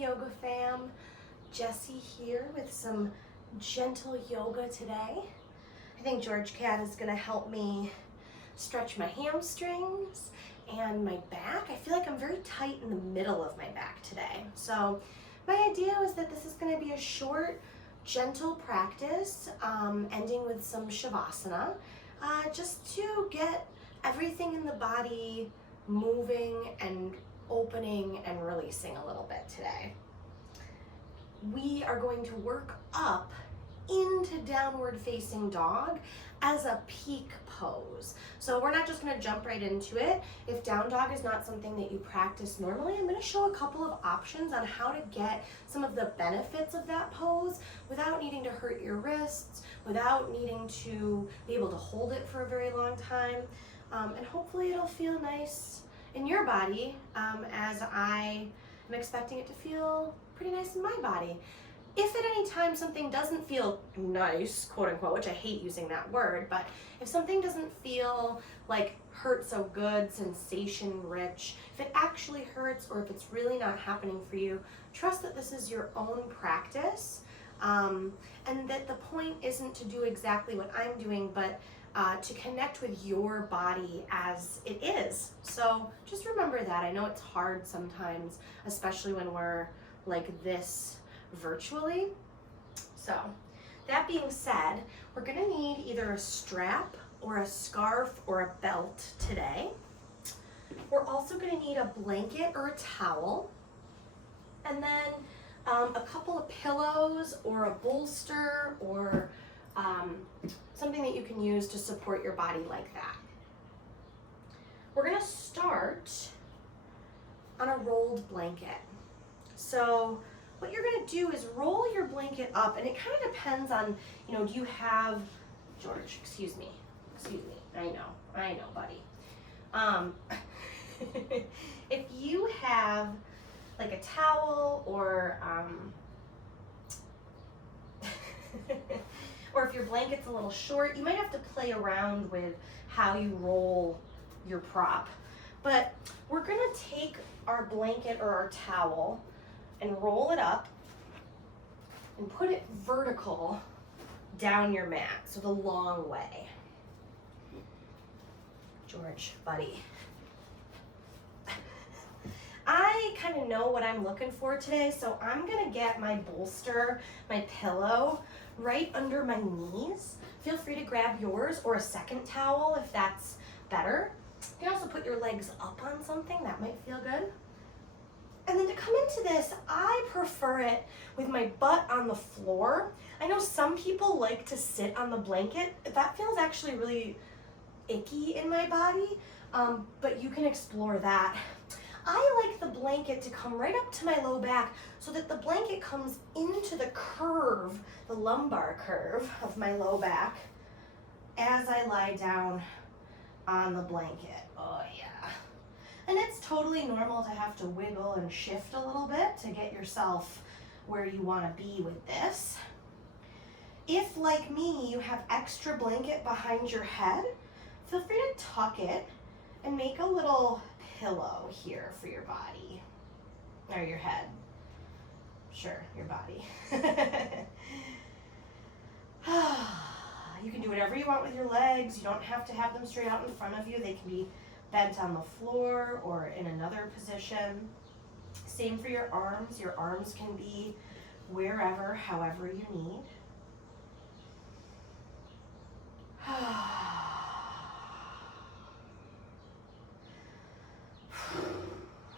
Hey Yoga fam, Jessie here with some gentle yoga today. I think George Cat is going to help me stretch my hamstrings and my back. I feel like I'm very tight in the middle of my back today. So my idea was that this is going to be a short, gentle practice, ending with some Shavasana, just to get everything in the body moving and opening and releasing a little bit today. We are going to work up into downward facing dog as a peak pose. So we're not just going to jump right into it. If down dog is not something that you practice normally, I'm going to show a couple of options on how to get some of the benefits of that pose without needing to hurt your wrists, without needing to be able to hold it for a very long time, and hopefully it'll feel nice in your body, as I am expecting it to feel pretty nice in my body. If at any time something doesn't feel nice, quote unquote, which I hate using that word, but if something doesn't feel like hurt so good, sensation rich, if it actually hurts or if it's really not happening for you, trust that this is your own practice, and that the point isn't to do exactly what I'm doing, but to connect with your body as it is. So just remember that. I know it's hard sometimes, especially when we're like this virtually. So that being said, we're gonna need either a strap or a scarf or a belt today. We're also gonna need a blanket or a towel, and then a couple of pillows or a bolster or something that you can use to support your body like that. We're gonna start on a rolled blanket. So what you're gonna do is roll your blanket up, and it kind of depends on, do you have, George, excuse me, I know, buddy. If you have like a towel or or if your blanket's a little short, you might have to play around with how you roll your prop. But we're gonna take our blanket or our towel and roll it up and put it vertical down your mat, so the long way. George, buddy. I kind of know what I'm looking for today, so I'm gonna get my bolster, my pillow, right under my knees. Feel free to grab yours or a second towel if that's better. You can also put your legs up on something, that might feel good. And then to come into this, I prefer it with my butt on the floor. I know some people like to sit on the blanket. That feels actually really icky in my body, but you can explore that. I like the blanket to come right up to my low back so that the blanket comes into the curve, the lumbar curve of my low back as I lie down on the blanket. Oh yeah. And it's totally normal to have to wiggle and shift a little bit to get yourself where you want to be with this. If, like me, you have extra blanket behind your head, feel free to tuck it and make a little pillow here for your body, or your head. Sure, your body. You can do whatever you want with your legs. You don't have to have them straight out in front of you. They can be bent on the floor or in another position. Same for your arms. Your arms can be wherever, however you need.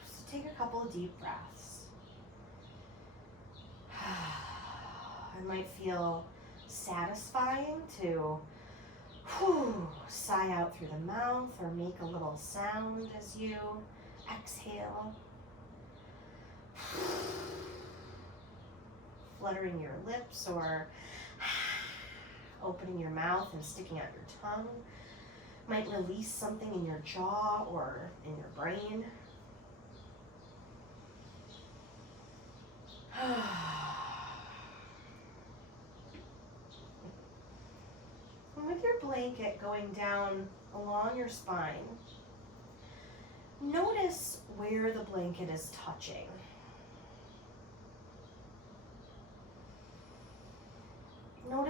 So take a couple of deep breaths. It might feel satisfying to sigh out through the mouth or make a little sound as you exhale. Fluttering your lips or opening your mouth and sticking out your tongue might release something in your jaw or in your brain. And with your blanket going down along your spine, notice where the blanket is touching.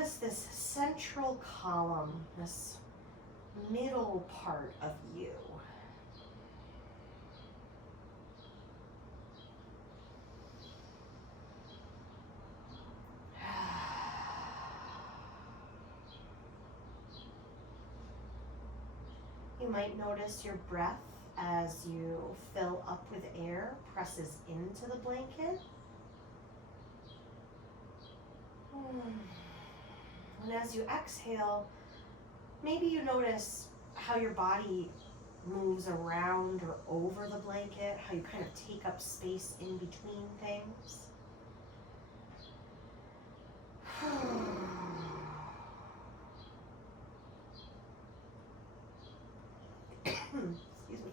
notice this central column, this middle part of you. You might notice your breath as you fill up with air, presses into the blanket. And as you exhale, maybe you notice how your body moves around or over the blanket, how you kind of take up space in between things. Excuse me.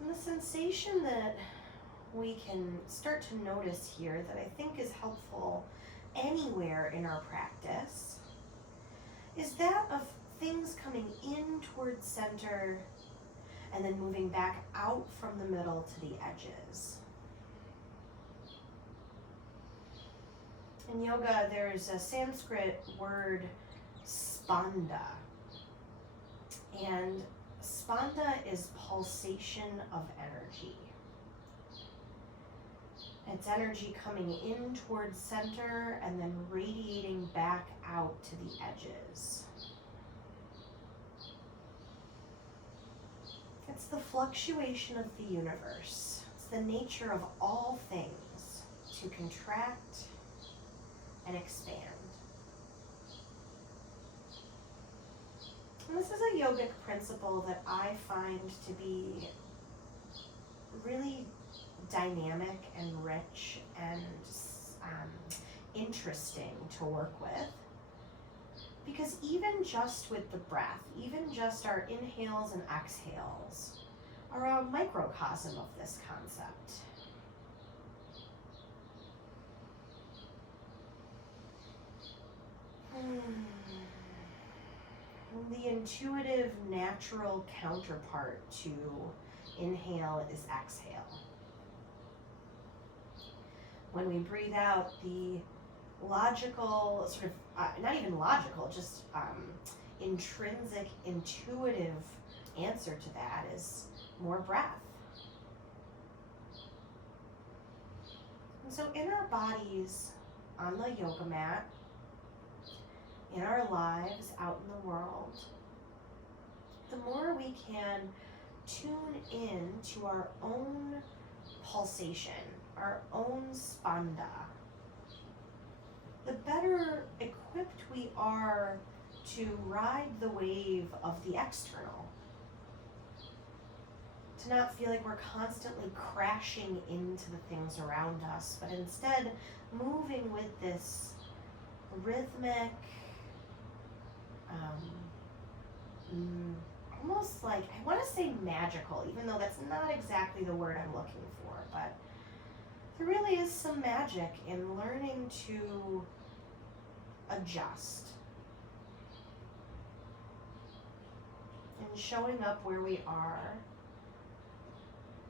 And the sensation that we can start to notice here that I think is helpful anywhere in our practice is that of things coming in towards center and then moving back out from the middle to the edges. In yoga, there's a Sanskrit word, spanda. And spanda is pulsation of energy. It's energy coming in towards center and then radiating back out to the edges. It's the fluctuation of the universe. It's the nature of all things to contract and expand. And this is a yogic principle that I find to be really dynamic and rich and interesting to work with. Because even just with the breath, even just our inhales and exhales are a microcosm of this concept. The intuitive, natural counterpart to inhale is exhale. When we breathe out, the logical, sort of, not even logical, just intrinsic, intuitive answer to that is more breath. And so in our bodies, on the yoga mat, in our lives out in the world, the more we can tune in to our own pulsation, our own spanda, the better equipped we are to ride the wave of the external. To not feel like we're constantly crashing into the things around us, but instead moving with this rhythmic, almost like, I want to say magical, even though that's not exactly the word I'm looking for, but there really is some magic in learning to adjust and showing up where we are,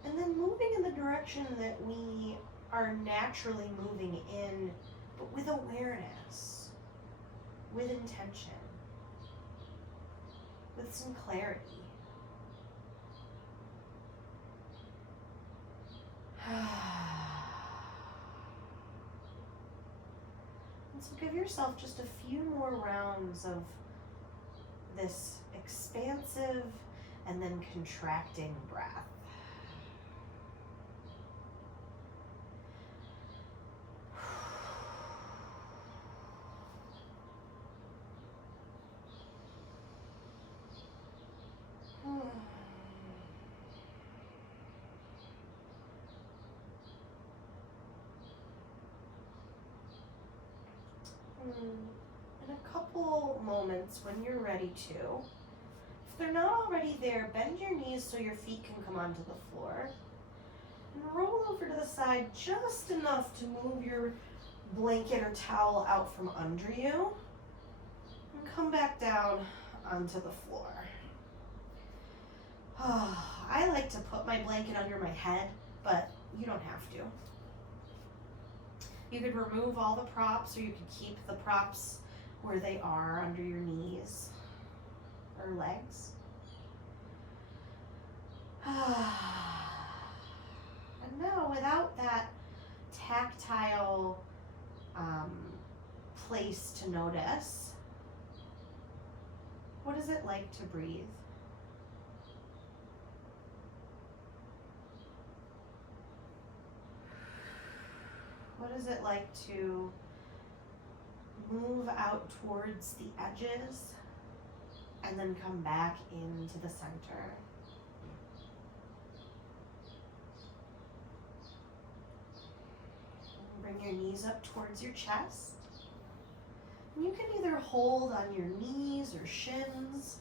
and then moving in the direction that we are naturally moving in, but with awareness, with intention, with some clarity. And so give yourself just a few more rounds of this expansive and then contracting breath. In a couple moments when you're ready to, if they're not already there, bend your knees so your feet can come onto the floor. And roll over to the side just enough to move your blanket or towel out from under you. And come back down onto the floor. I like to put my blanket under my head, but you don't have to. You could remove all the props, or you could keep the props where they are under your knees or legs. And now, without that tactile place to notice, what is it like to breathe? What is it like to move out towards the edges and then come back into the center? Bring your knees up towards your chest. And you can either hold on your knees or shins.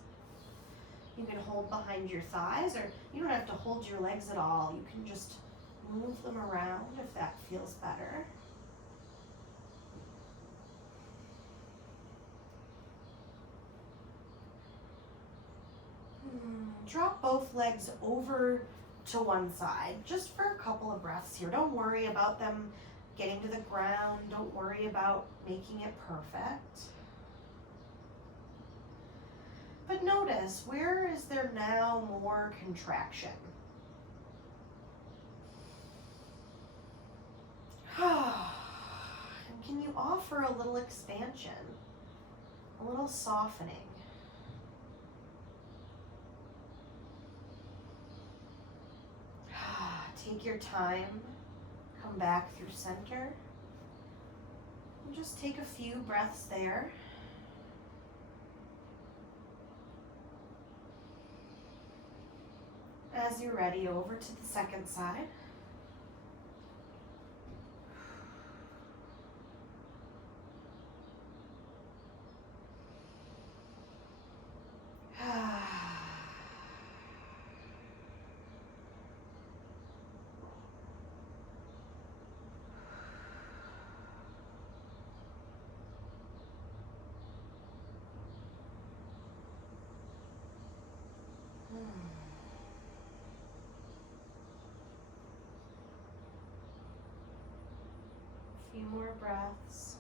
You can hold behind your thighs, or you don't have to hold your legs at all. You can just move them around if that feels better. Drop both legs over to one side, just for a couple of breaths here. Don't worry about them getting to the ground. Don't worry about making it perfect. But notice, where is there now more contraction? And can you offer a little expansion, a little softening? Take your time, come back through center, and just take a few breaths there. As you're ready, over to the second side. A few more breaths.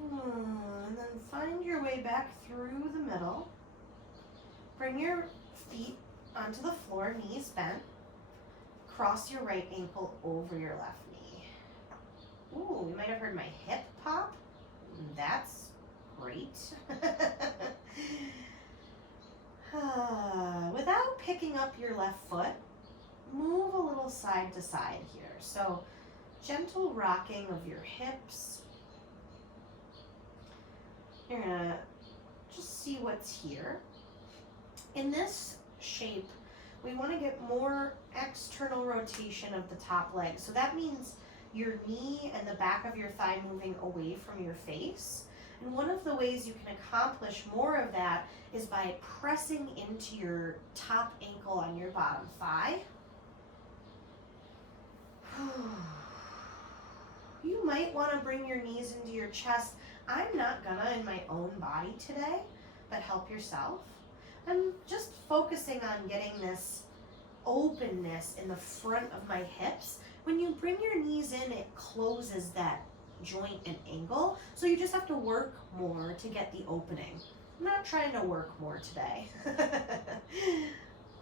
And then find your way back through the middle. Bring your feet onto the floor, knees bent. Cross your right ankle over your left knee. Ooh, you might have heard my hip pop. That's great. Without picking up your left foot, move a little side to side here. So, gentle rocking of your hips. You're gonna just see what's here. In this shape, we want to get more external rotation of the top leg. So that means your knee and the back of your thigh moving away from your face. And one of the ways you can accomplish more of that is by pressing into your top ankle on your bottom thigh. You might want to bring your knees into your chest. I'm not gonna in my own body today, but help yourself. I'm just focusing on getting this openness in the front of my hips. When you bring your knees in, it closes that joint and angle, so you just have to work more to get the opening. I'm not trying to work more today.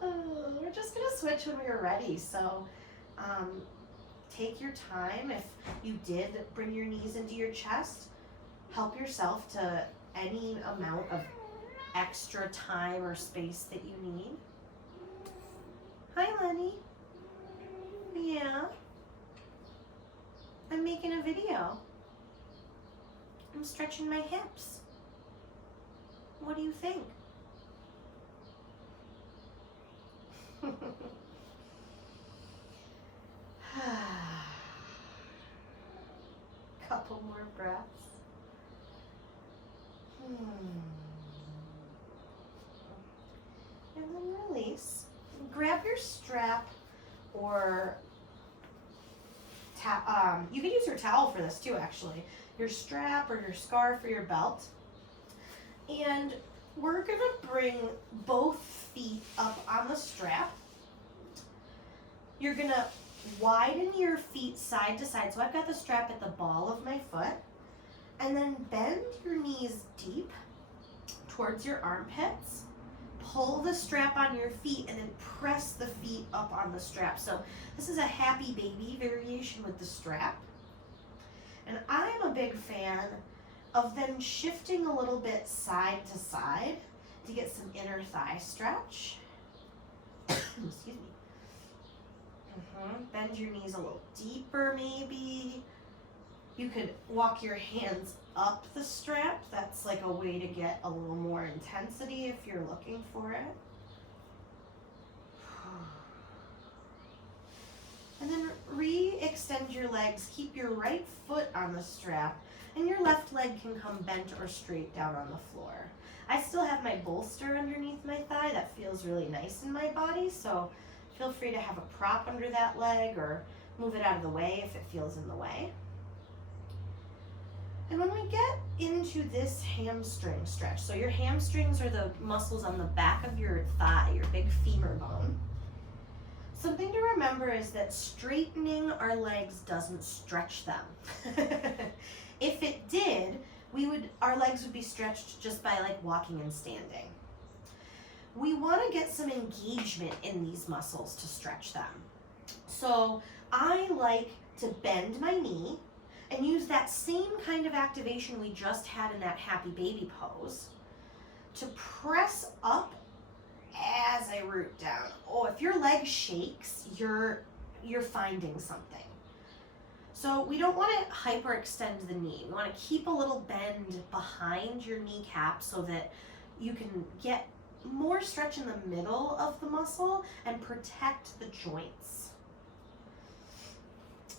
We're just gonna switch when we're ready, so take your time. If you did bring your knees into your chest, help yourself to any amount of extra time or space that you need. Hi, Lenny. Yeah. I'm making a video. I'm stretching my hips. What do you think? Couple more breaths. And then release. Grab your strap or you can use your towel for this too, actually. Your strap or your scarf or your belt. And we're gonna bring both feet up on the strap. You're gonna widen your feet side to side. So I've got the strap at the ball of my foot. And then bend your knees deep towards your armpits. Pull the strap on your feet and then press the feet up on the strap. So this is a happy baby variation with the strap. And I'm a big fan of then shifting a little bit side to side to get some inner thigh stretch. Excuse me. Bend your knees a little deeper maybe. You could walk your hands up the strap. That's like a way to get a little more intensity if you're looking for it. And then re-extend your legs. Keep your right foot on the strap, and your left leg can come bent or straight down on the floor. I still have my bolster underneath my thigh. That feels really nice in my body, so feel free to have a prop under that leg or move it out of the way if it feels in the way. And when we get into this hamstring stretch, so your hamstrings are the muscles on the back of your thigh, your big femur bone. Something to remember is that straightening our legs doesn't stretch them. If it did, our legs would be stretched just by like walking and standing. We want to get some engagement in these muscles to stretch them. So I like to bend my knee and use that same kind of activation we just had in that happy baby pose to press up as I root down. Oh, if your leg shakes, you're finding something. So we don't want to hyperextend the knee. We want to keep a little bend behind your kneecap so that you can get more stretch in the middle of the muscle and protect the joints.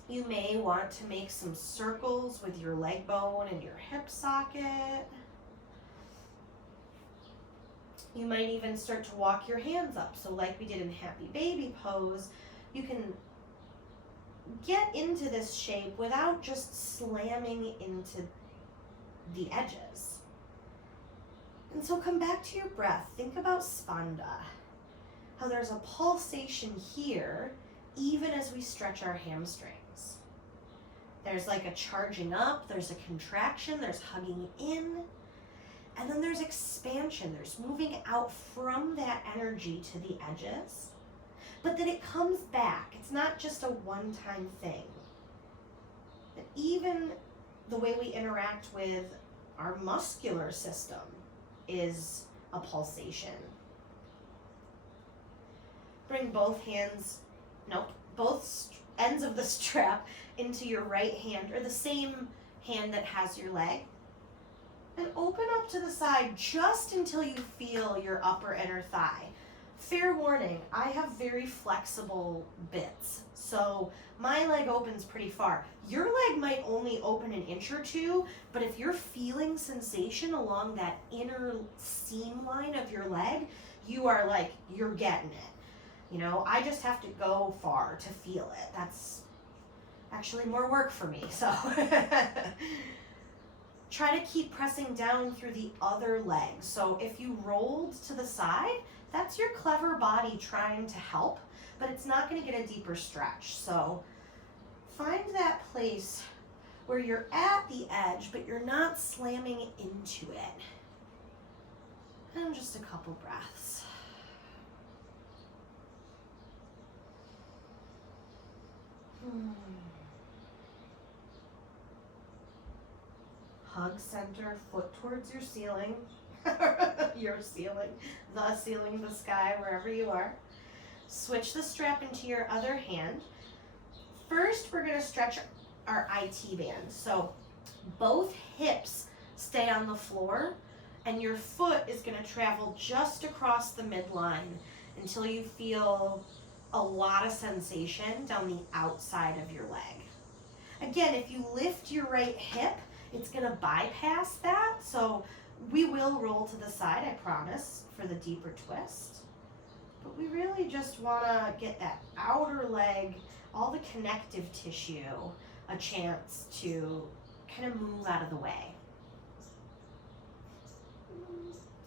You may want to make some circles with your leg bone and your hip socket. You might even start to walk your hands up. So like we did in happy baby pose, you can get into this shape without just slamming into the edges. And so come back to your breath. Think about spanda, how there's a pulsation here even as we stretch our hamstrings. There's like a charging up, there's a contraction, there's hugging in, and then there's expansion. There's moving out from that energy to the edges, but then it comes back. It's not just a one-time thing. But even the way we interact with our muscular system is a pulsation. Bring both ends of the strap into your right hand, or the same hand that has your leg, and open up to the side just until you feel your upper inner thigh. Fair warning, I have very flexible bits, so my leg opens pretty far. Your leg might only open an inch or two, but if you're feeling sensation along that inner seam line of your leg, you're getting it. You know, I just have to go far to feel it. That's actually more work for me, so. Try to keep pressing down through the other leg. So if you rolled to the side, that's your clever body trying to help, but it's not going to get a deeper stretch. So find that place where you're at the edge, but you're not slamming into it. And just a couple breaths. Hug center, foot towards your ceiling. Your ceiling, the ceiling, the sky, wherever you are. Switch the strap into your other hand. First, we're going to stretch our IT band. So both hips stay on the floor, and your foot is going to travel just across the midline until you feel a lot of sensation down the outside of your leg. Again, if you lift your right hip, it's going to bypass that, so we will roll to the side, I promise, for the deeper twist. But we really just want to get that outer leg, all the connective tissue, a chance to kind of move out of the way.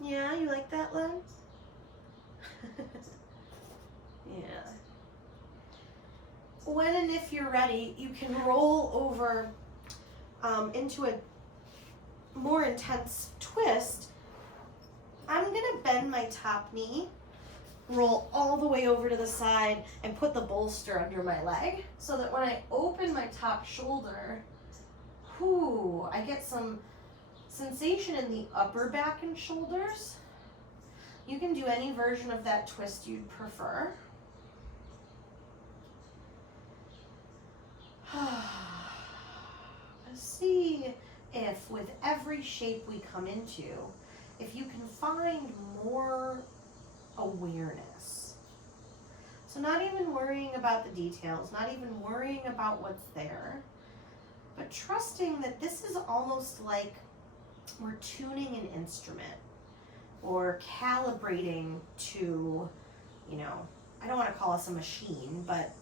Yeah, you like that, Len? Yeah. When and if you're ready, you can roll over into a more intense twist. I'm gonna bend my top knee, roll all the way over to the side, and put the bolster under my leg so that when I open my top shoulder, I get some sensation in the upper back and shoulders. You can do any version of that twist you'd prefer. See if with every shape we come into, if you can find more awareness. So not even worrying about the details, not even worrying about what's there, but trusting that this is almost like we're tuning an instrument or calibrating to, I don't want to call us a machine, but,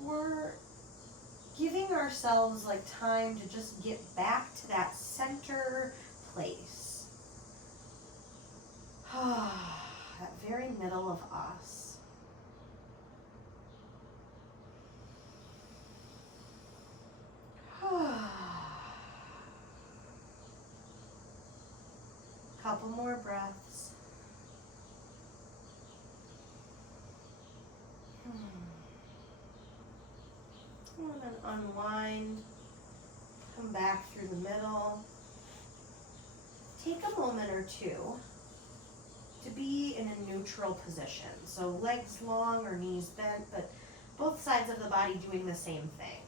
we're giving ourselves like time to just get back to that center place. That very middle of us. Couple more breaths. And then unwind. Come back through the middle. Take a moment or two to be in a neutral position. So legs long or knees bent, but both sides of the body doing the same thing.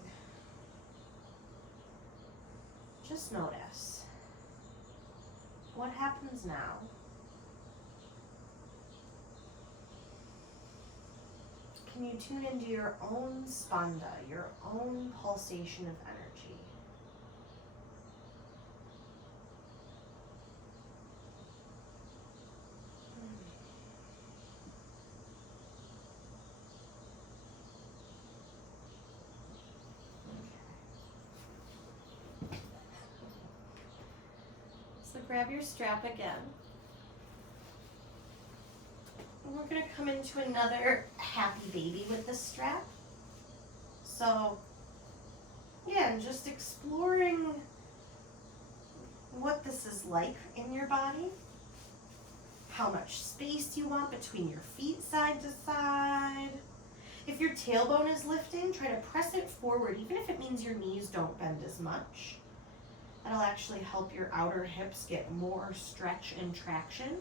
Just notice. What happens now? Can you tune into your own spanda, your own pulsation of energy? So grab your strap again. We're going to come into another happy baby with the strap. So, again, just exploring what this is like in your body, how much space you want between your feet side to side. If your tailbone is lifting, try to press it forward, even if it means your knees don't bend as much. That'll actually help your outer hips get more stretch and traction.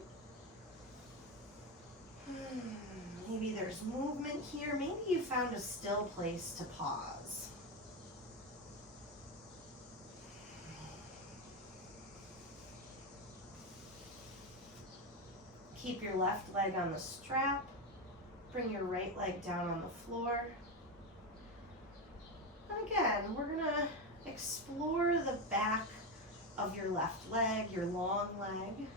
Maybe there's movement here. Maybe you found a still place to pause. Keep your left leg on the strap. Bring your right leg down on the floor. And again, we're gonna explore the back of your left leg, your long leg.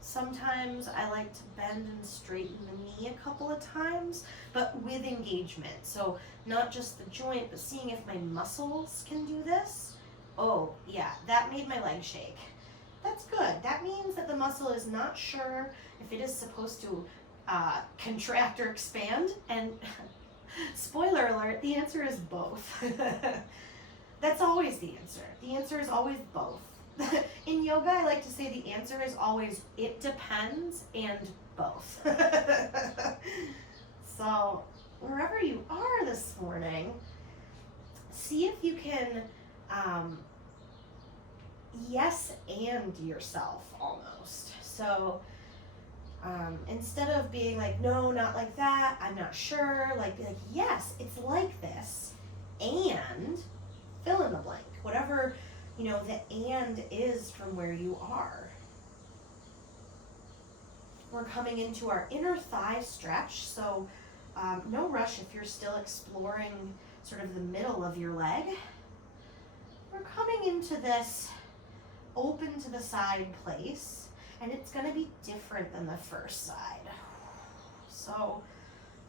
Sometimes I like to bend and straighten the knee a couple of times, but with engagement. So not just the joint, but seeing if my muscles can do this. Oh yeah, that made my leg shake. That's good. That means that the muscle is not sure if it is supposed to contract or expand. And spoiler alert, the answer is both. That's always the answer. The answer is always both. In yoga, I like to say the answer is always it depends and both. So wherever you are this morning, see if you can yes and yourself almost. So instead of being like, no, not like that, I'm not sure, like, be like, yes, it's like this, and fill in the blank, whatever, the and is from where you are. We're coming into our inner thigh stretch, so no rush if you're still exploring sort of the middle of your leg. We're coming into this open to the side place, and it's going to be different than the first side. So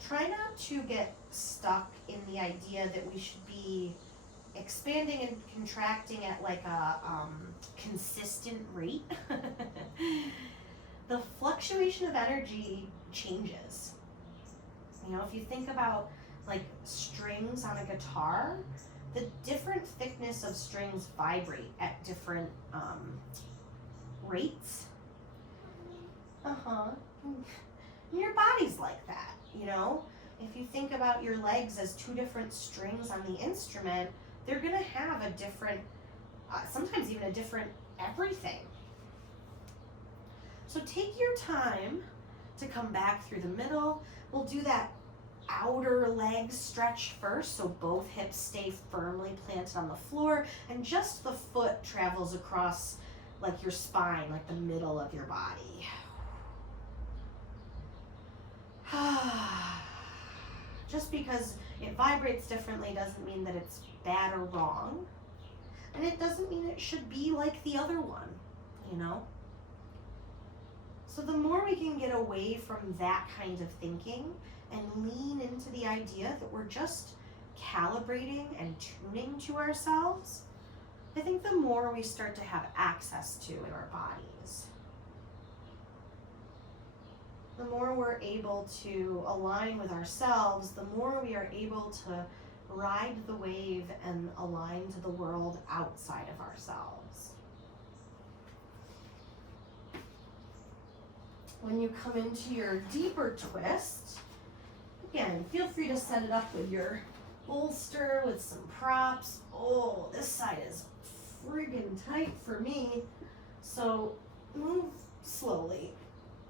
try not to get stuck in the idea that we should be expanding and contracting at like a consistent rate, the fluctuation of energy changes. You know, if you think about like strings on a guitar, the different thickness of strings vibrate at different rates. Your body's like that, you know? If you think about your legs as two different strings on the instrument, they're gonna have a different, sometimes even a different everything. So take your time to come back through the middle. We'll do that outer leg stretch first, so both hips stay firmly planted on the floor, and just the foot travels across like your spine, like the middle of your body. Just because it vibrates differently doesn't mean that it's bad or wrong. And it doesn't mean it should be like the other one, you know? So the more we can get away from that kind of thinking and lean into the idea that we're just calibrating and tuning to ourselves, I think the more we start to have access to in our bodies. The more we're able to align with ourselves, the more we are able to ride the wave and align to the world outside of ourselves. When you come into your deeper twist, again, feel free to set it up with your bolster, with some props. Oh, this side is friggin' tight for me. So move slowly.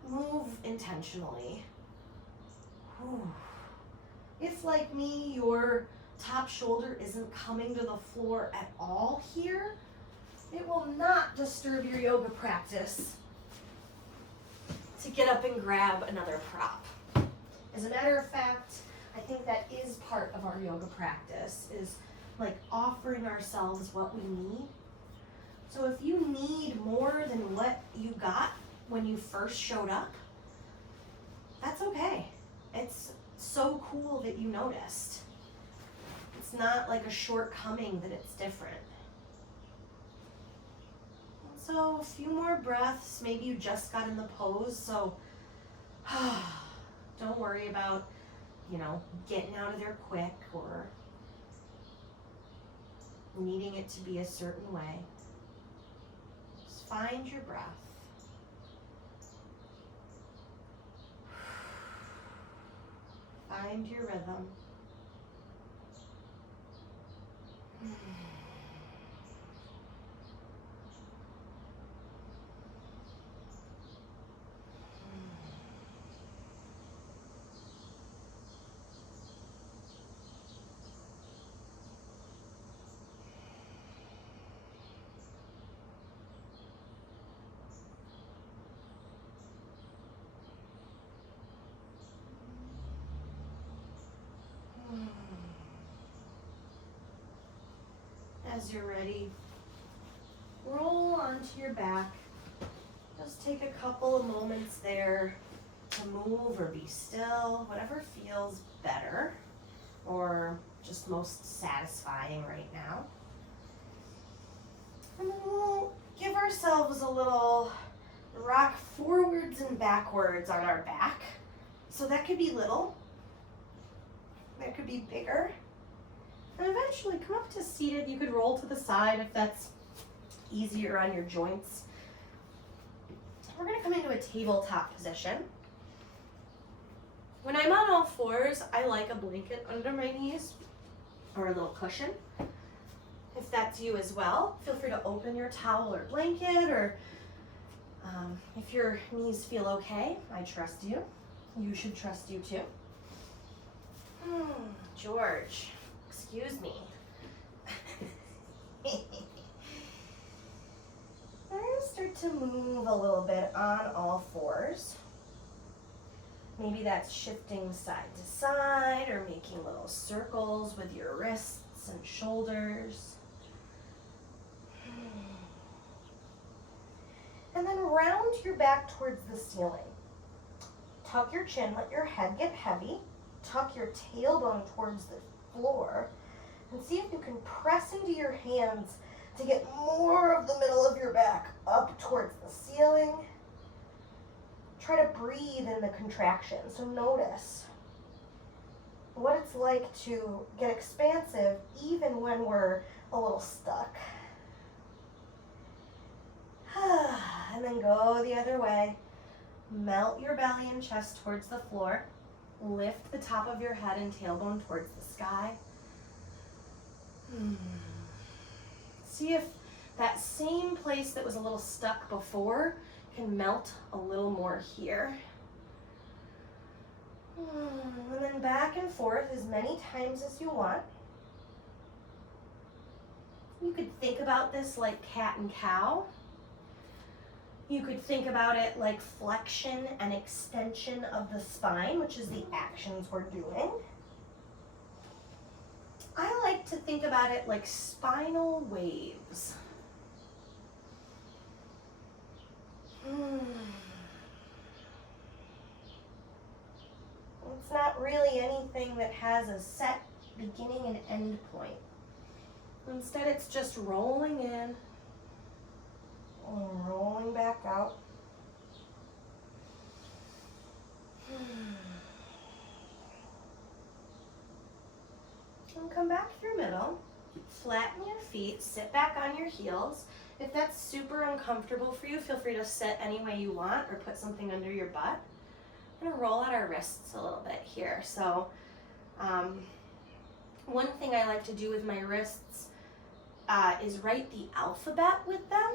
Move intentionally. Whew. If, like me, your top shoulder isn't coming to the floor at all here, it will not disturb your yoga practice to get up and grab another prop. As a matter of fact, I think that is part of our yoga practice, is like offering ourselves what we need. So if you need more than what you got when you first showed up, that's okay. It's so cool that you noticed. It's not like a shortcoming that it's different. So a few more breaths. Maybe you just got in the pose, so don't worry about, you know, getting out of there quick or needing it to be a certain way. Just find your breath. Find your rhythm. As you're ready, roll onto your back. Just take a couple of moments there to move or be still, whatever feels better or just most satisfying right now. And then we'll give ourselves a little rock forwards and backwards on our back. So that could be little, that could be bigger. And eventually come up to seated. You could roll to the side if that's easier on your joints. We're going to come into a tabletop position. When I'm on all fours, I like a blanket under my knees or a little cushion. If that's you as well, feel free to open your towel or blanket, or if your knees feel okay, I trust you. You should trust you too. George. Excuse me. I'm going to start to move a little bit on all fours. Maybe that's shifting side to side or making little circles with your wrists and shoulders. And then round your back towards the ceiling. Tuck your chin, let your head get heavy. Tuck your tailbone towards the floor And see if you can press into your hands to get more of the middle of your back up towards the ceiling. Try to breathe in the contraction. So notice what it's like to get expansive even when we're a little stuck. And then go the other way. Melt your belly and chest towards the floor. Lift the top of your head and tailbone towards the sky. See if that same place that was a little stuck before can melt a little more here. And then back and forth as many times as you want. You could think about this like cat and cow. You could think about it like flexion and extension of the spine, which is the actions we're doing. I like to think about it like spinal waves. It's not really anything that has a set beginning and end point. Instead, it's just rolling in and rolling back out. And come back through middle. Flatten your feet. Sit back on your heels. If that's super uncomfortable for you, feel free to sit any way you want or put something under your butt. I'm going to roll out our wrists a little bit here. So one thing I like to do with my wrists is write the alphabet with them.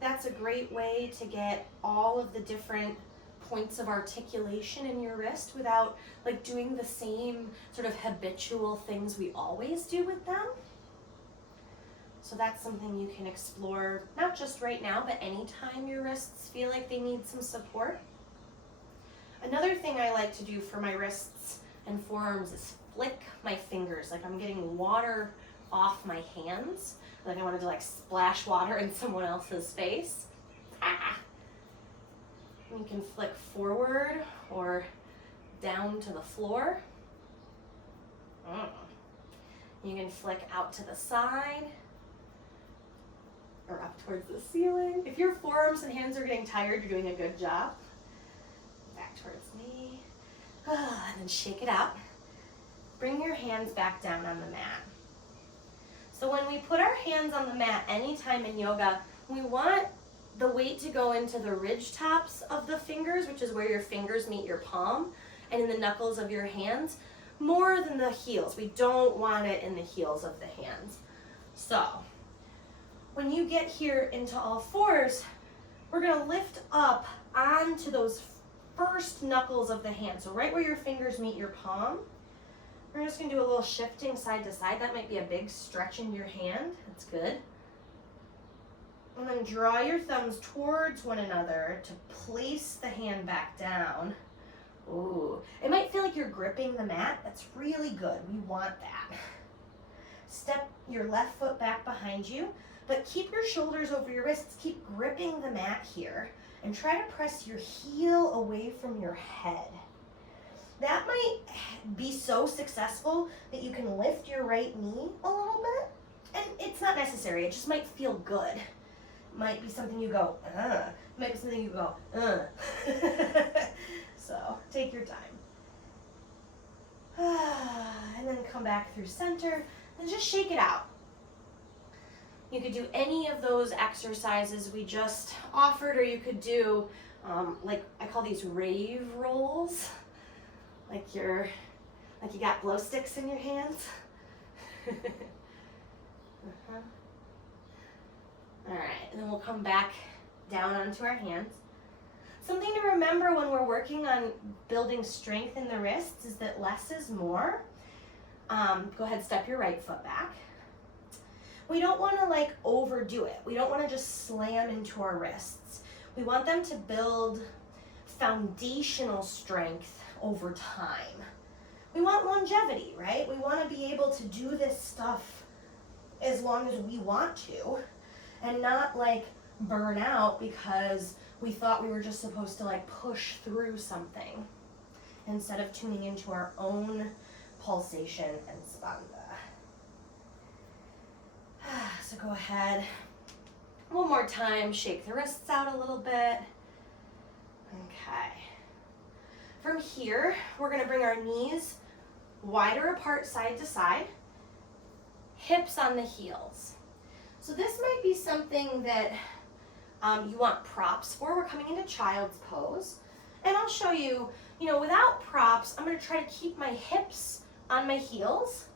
That's a great way to get all of the different points of articulation in your wrist without like doing the same sort of habitual things we always do with them. So that's something you can explore, not just right now, but anytime your wrists feel like they need some support. Another thing I like to do for my wrists and forearms is flick my fingers, like I'm getting water off my hands. Like I wanted to like splash water in someone else's face. You can flick forward or down to the floor. You can flick out to the side or up towards the ceiling. If your forearms and hands are getting tired, you're doing a good job. Back towards me. And then shake it out. Bring your hands back down on the mat. So when we put our hands on the mat anytime in yoga, we want the weight to go into the ridge tops of the fingers, which is where your fingers meet your palm, and in the knuckles of your hands, more than the heels. We don't want it in the heels of the hands. So when you get here into all fours, we're going to lift up onto those first knuckles of the hand. So right where your fingers meet your palm. We're just going to do a little shifting side to side. That might be a big stretch in your hand. That's good. And then draw your thumbs towards one another to place the hand back down. Ooh, it might feel like you're gripping the mat. That's really good. We want that. Step your left foot back behind you, but keep your shoulders over your wrists. Keep gripping the mat here and try to press your heel away from your head. That might be so successful that you can lift your right knee a little bit. And it's not necessary. It just might feel good. It might be something you go, It might be something you go, So take your time. And then come back through center and just shake it out. You could do any of those exercises we just offered, or you could do, like I call these rave rolls. Like you got glow sticks in your hands. All right, and then we'll come back down onto our hands. Something to remember when we're working on building strength in the wrists is that less is more. Go ahead, step your right foot back. We don't want to like overdo it. We don't want to just slam into our wrists. We want them to build foundational strength over time. We want longevity, right? We want to be able to do this stuff as long as we want to and not like burn out because we thought we were just supposed to like push through something instead of tuning into our own pulsation and spanda. So go ahead, one more time, shake the wrists out a little bit. Okay. From here, we're gonna bring our knees wider apart side to side, hips on the heels. So this might be something that you want props for. We're coming into child's pose. And I'll show you, without props, I'm gonna try to keep my hips on my heels,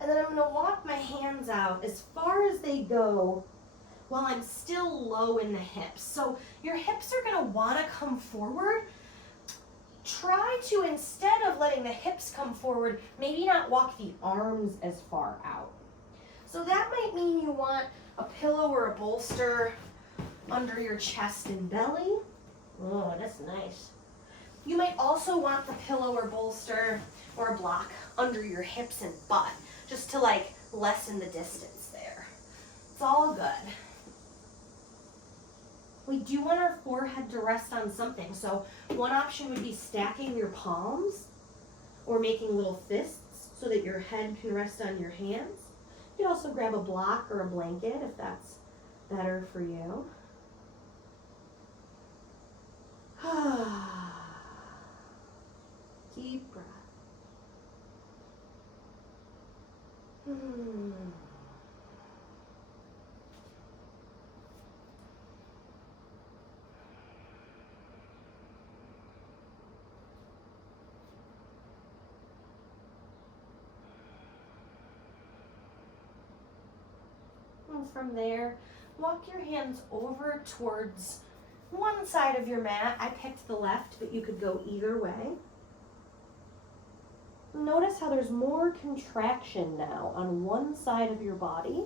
and then I'm gonna walk my hands out as far as they go while I'm still low in the hips. So your hips are gonna wanna come forward. Try to, instead of letting the hips come forward, maybe not walk the arms as far out. So that might mean you want a pillow or a bolster under your chest and belly. Oh, that's nice. You might also want the pillow or bolster or a block under your hips and butt, just to lessen the distance there. It's all good. We do want our forehead to rest on something. So one option would be stacking your palms or making little fists so that your head can rest on your hands. You can also grab a block or a blanket if that's better for you. Deep breath. And from there, walk your hands over towards one side of your mat. I picked the left, but you could go either way. Notice how there's more contraction now on one side of your body,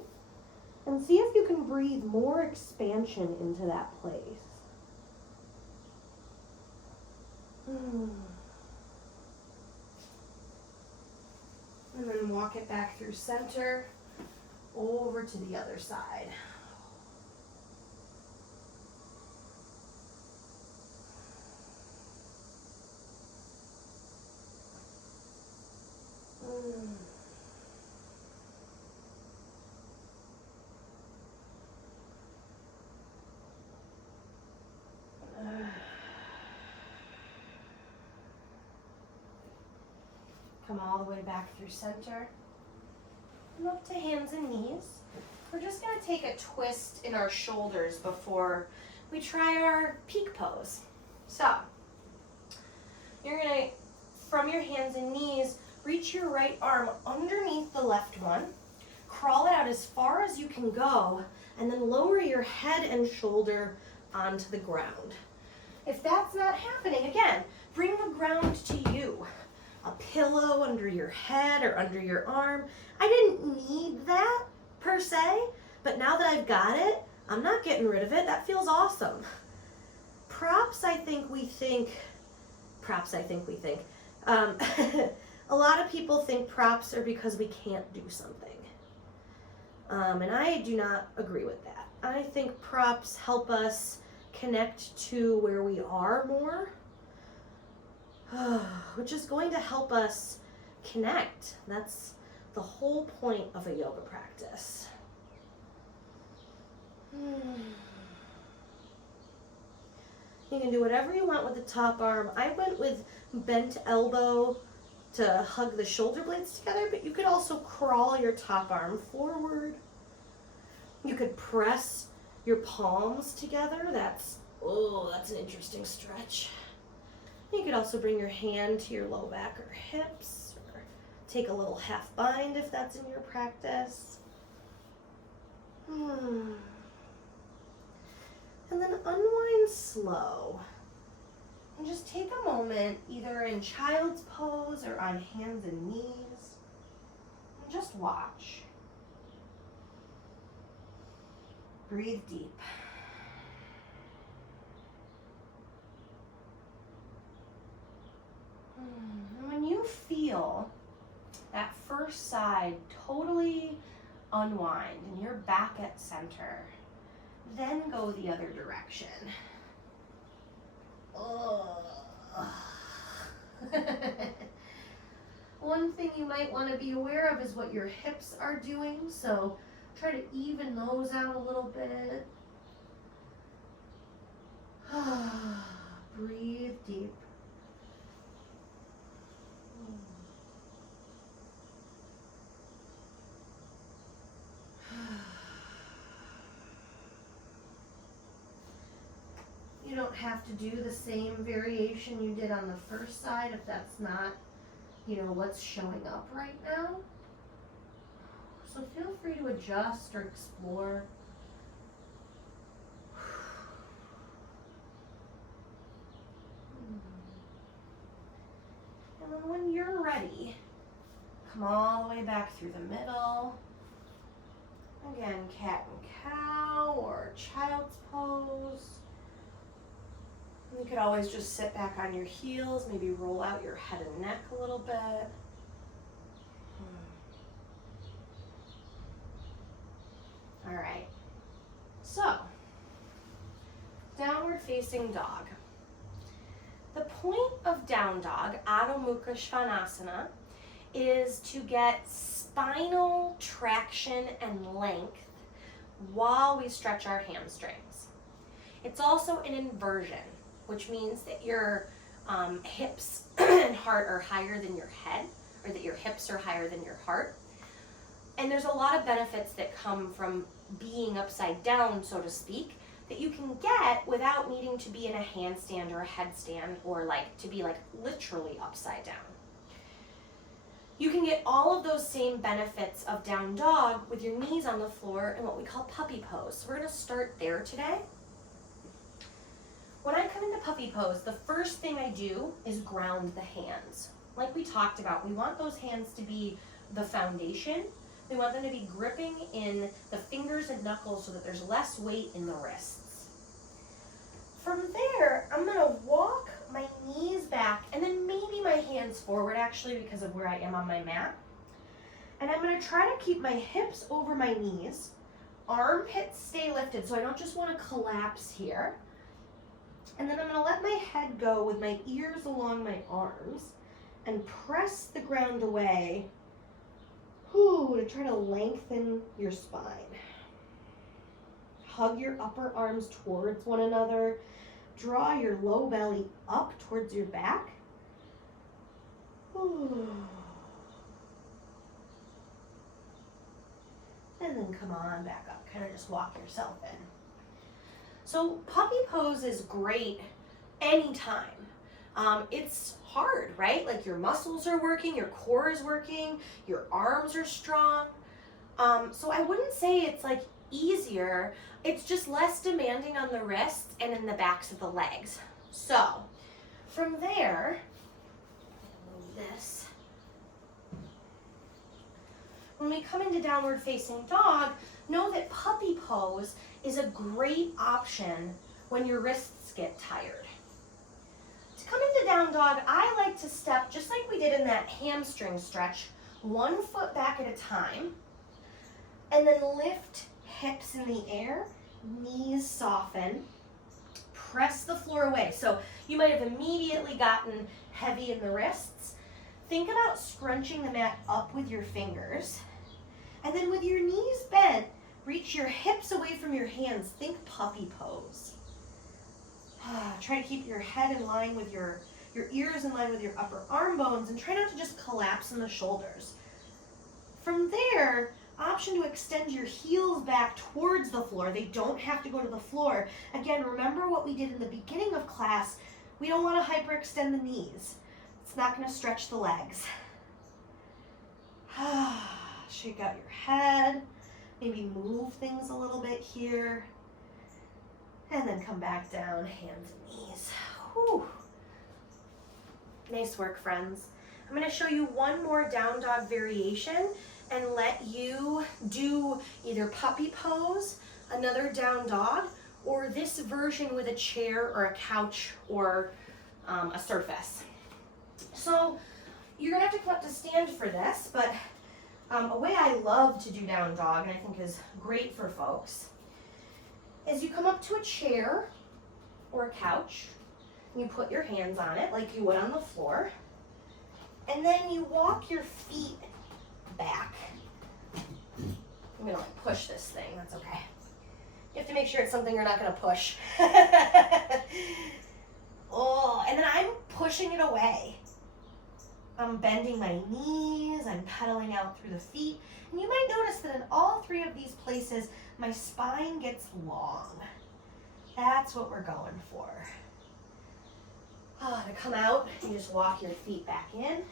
and see if you can breathe more expansion into that place. And then walk it back through center, over to the other side. Come all the way back through center. And up to hands and knees. We're just going to take a twist in our shoulders before we try our peak pose. So, you're going to, from your hands and knees, reach your right arm underneath the left one, crawl it out as far as you can go, and then lower your head and shoulder onto the ground. If that's not happening, again, bring the ground to you. A pillow under your head or under your arm. I didn't need that per se, but now that I've got it, I'm not getting rid of it. That feels awesome. Props, I think we think. A lot of people think props are because we can't do something. And I do not agree with that. I think props help us connect to where we are more, which is going to help us connect. That's the whole point of a yoga practice. You can do whatever you want with the top arm. I went with bent elbow to hug the shoulder blades together, but you could also crawl your top arm forward. You could press your palms together. That's an interesting stretch. You could also bring your hand to your low back or hips, or take a little half bind if that's in your practice. And then unwind slow. And just take a moment, either in child's pose or on hands and knees, and just watch. Breathe deep. And when you feel that first side totally unwind and you're back at center, then go the other direction. One thing you might want to be aware of is what your hips are doing, so try to even those out a little bit. Breathe deep. You don't have to do the same variation you did on the first side if that's not, what's showing up right now. So feel free to adjust or explore. And then when you're ready, come all the way back through the middle. Again, cat and cow or child's pose. You could always just sit back on your heels, maybe roll out your head and neck a little bit. All right, so downward facing dog. The point of down dog, Adho Mukha Svanasana, is to get spinal traction and length while we stretch our hamstrings. It's also an inversion, which means that your hips and heart are higher than your head, or that your hips are higher than your heart. And there's a lot of benefits that come from being upside down, so to speak, that you can get without needing to be in a handstand or a headstand, or to be literally upside down. You can get all of those same benefits of down dog with your knees on the floor in what we call puppy pose. So we're going to start there today. When I come into puppy pose, the first thing I do is ground the hands. Like we talked about, we want those hands to be the foundation. We want them to be gripping in the fingers and knuckles so that there's less weight in the wrists. From there, I'm going to walk my knees back and then maybe my hands forward, actually, because of where I am on my mat. And I'm going to try to keep my hips over my knees, armpits stay lifted, so I don't just want to collapse here. And then I'm going to let my head go with my ears along my arms and press the ground away to try to lengthen your spine. Hug your upper arms towards one another. Draw your low belly up towards your back. And then come on back up. Kind of just walk yourself in. So puppy pose is great anytime. It's hard, right? Your muscles are working, your core is working, your arms are strong. So I wouldn't say it's easier. It's just less demanding on the wrists and in the backs of the legs. So from there, move this. When we come into downward facing dog, know that puppy pose is a great option when your wrists get tired. To come into down dog, I like to step just like we did in that hamstring stretch, 1 foot back at a time, and then lift hips in the air, knees soften, press the floor away. So you might have immediately gotten heavy in the wrists. Think about scrunching the mat up with your fingers, and then with your knees bent, reach your hips away from your hands. Think puppy pose. Try to keep your head in line with your ears in line with your upper arm bones, and try not to just collapse in the shoulders. From there, option to extend your heels back towards the floor. They don't have to go to the floor. Again, remember what we did in the beginning of class. We don't want to hyperextend the knees. It's not going to stretch the legs. Shake out your head. Maybe move things a little bit here. And then come back down, hands and knees. Whew. Nice work, friends. I'm going to show you one more down dog variation and let you do either puppy pose, another down dog, or this version with a chair or a couch or a surface. So you're going to have to come up to stand for this, but a way I love to do down dog, and I think is great for folks, is you come up to a chair or a couch, and you put your hands on it like you would on the floor, And then you walk your feet back. I'm gonna like push this thing, that's okay. You have to make sure it's something you're not gonna push. Oh, and then I'm pushing it away. I'm bending my knees, I'm pedaling out through the feet. And you might notice that in all three of these places, my spine gets long. That's what we're going for. Oh, to come out, you just walk your feet back in.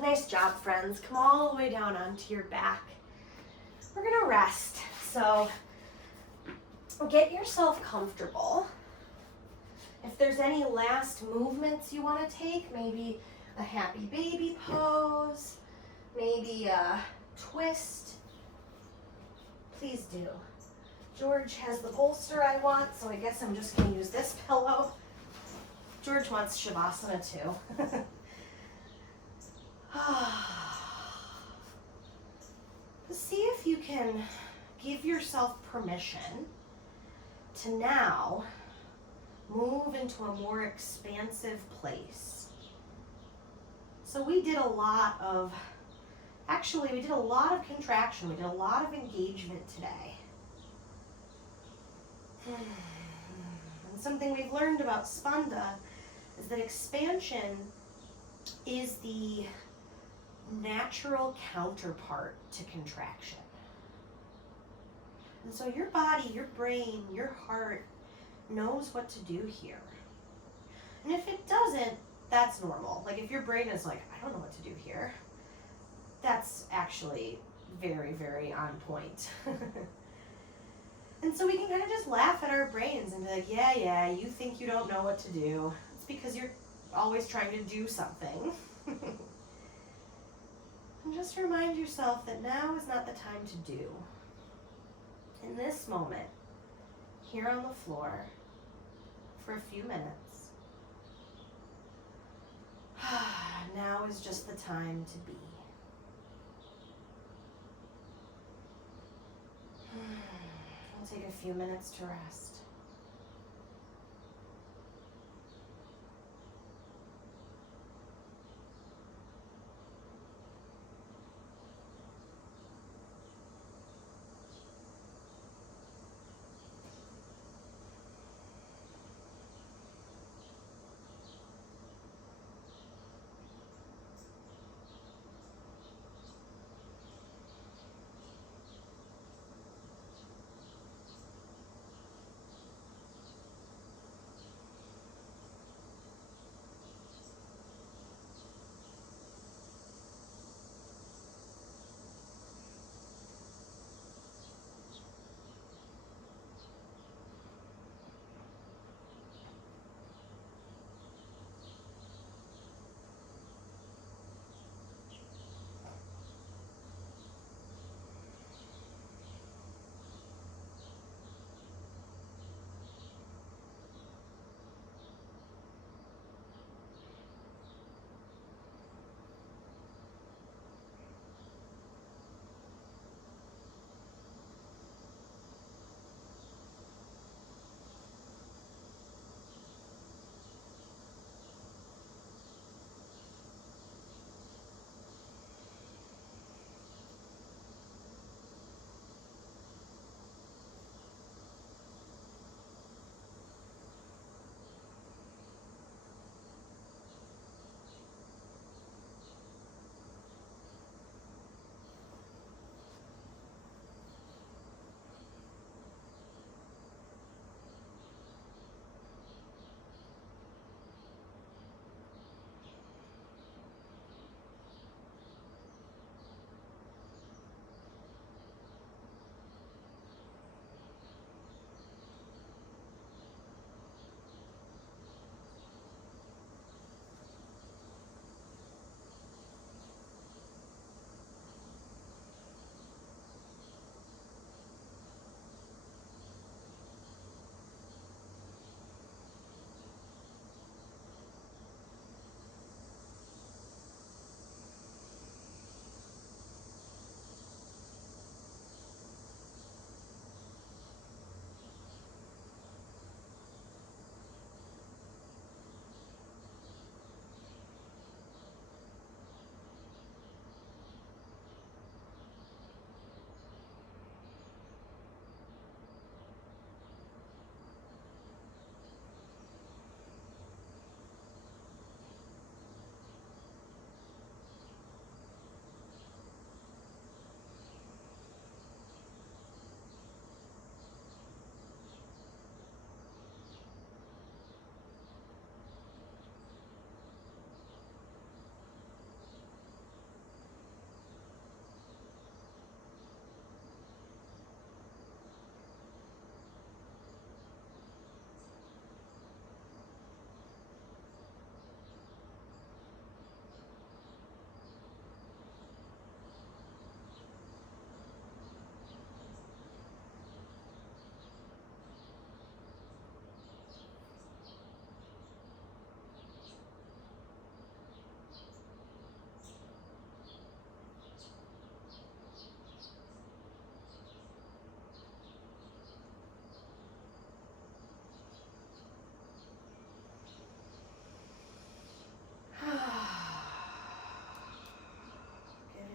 Nice job, friends. Come all the way down onto your back. We're gonna rest. So get yourself comfortable. If there's any last movements you want to take, maybe a happy baby pose, maybe a twist, please do. George has the bolster I want, so I guess I'm just going to use this pillow. George wants Shavasana too. See if you can give yourself permission to now move into a more expansive place. So we did a lot of contraction. We did a lot of engagement today. And something we've learned about spanda is that expansion is the natural counterpart to contraction. And so your body, your brain, your heart knows what to do here. And if it doesn't, that's normal. Like if your brain is like, I don't know what to do here, that's actually very, very on point. And so we can kind of just laugh at our brains and be like, yeah, you think you don't know what to do. It's because you're always trying to do something. And just remind yourself that now is not the time to do. In this moment, here on the floor, for a few minutes, now is just the time to be. We'll take a few minutes to rest.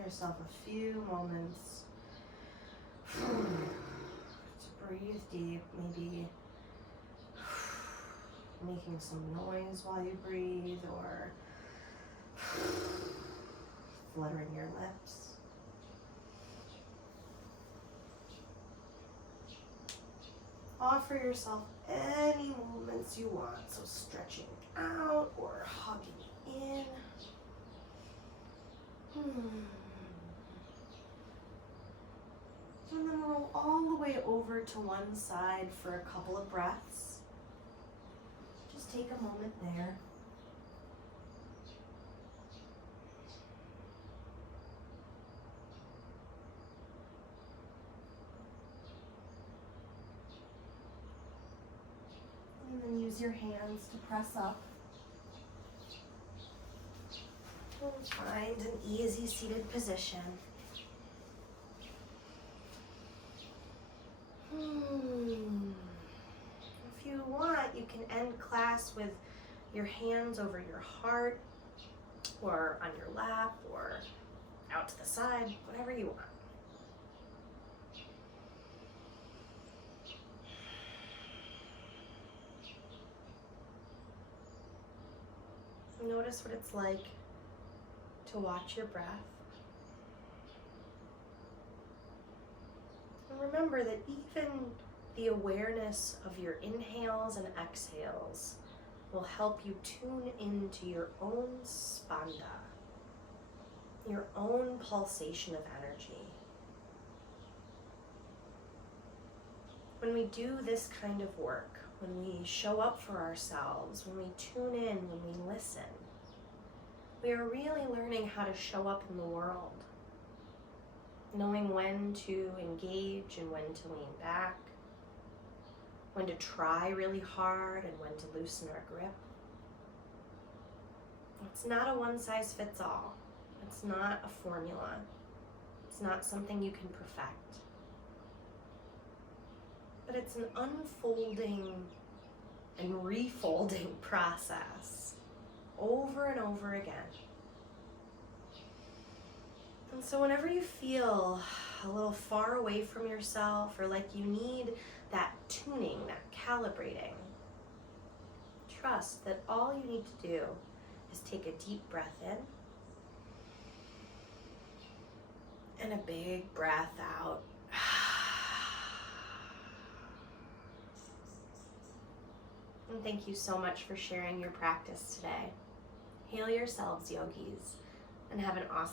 yourself a few moments to breathe deep, maybe making some noise while you breathe or fluttering your lips. Offer yourself any movements you want, so stretching out or hugging in. And then roll all the way over to one side for a couple of breaths. Just take a moment there. And then use your hands to press up. And find an easy seated position. If you want, you can end class with your hands over your heart or on your lap or out to the side, whatever you want. Notice what it's like to watch your breath. And remember that even the awareness of your inhales and exhales will help you tune into your own spanda, your own pulsation of energy. When we do this kind of work, when we show up for ourselves, when we tune in, when we listen, we are really learning how to show up in the world, knowing when to engage and when to lean back, when to try really hard and when to loosen our grip. It's not a one-size-fits-all. It's not a formula. It's not something you can perfect. But it's an unfolding and refolding process over and over again. And so whenever you feel a little far away from yourself or like you need that tuning, that calibrating, trust that all you need to do is take a deep breath in and a big breath out. And thank you so much for sharing your practice today. Hail yourselves, yogis, and have an awesome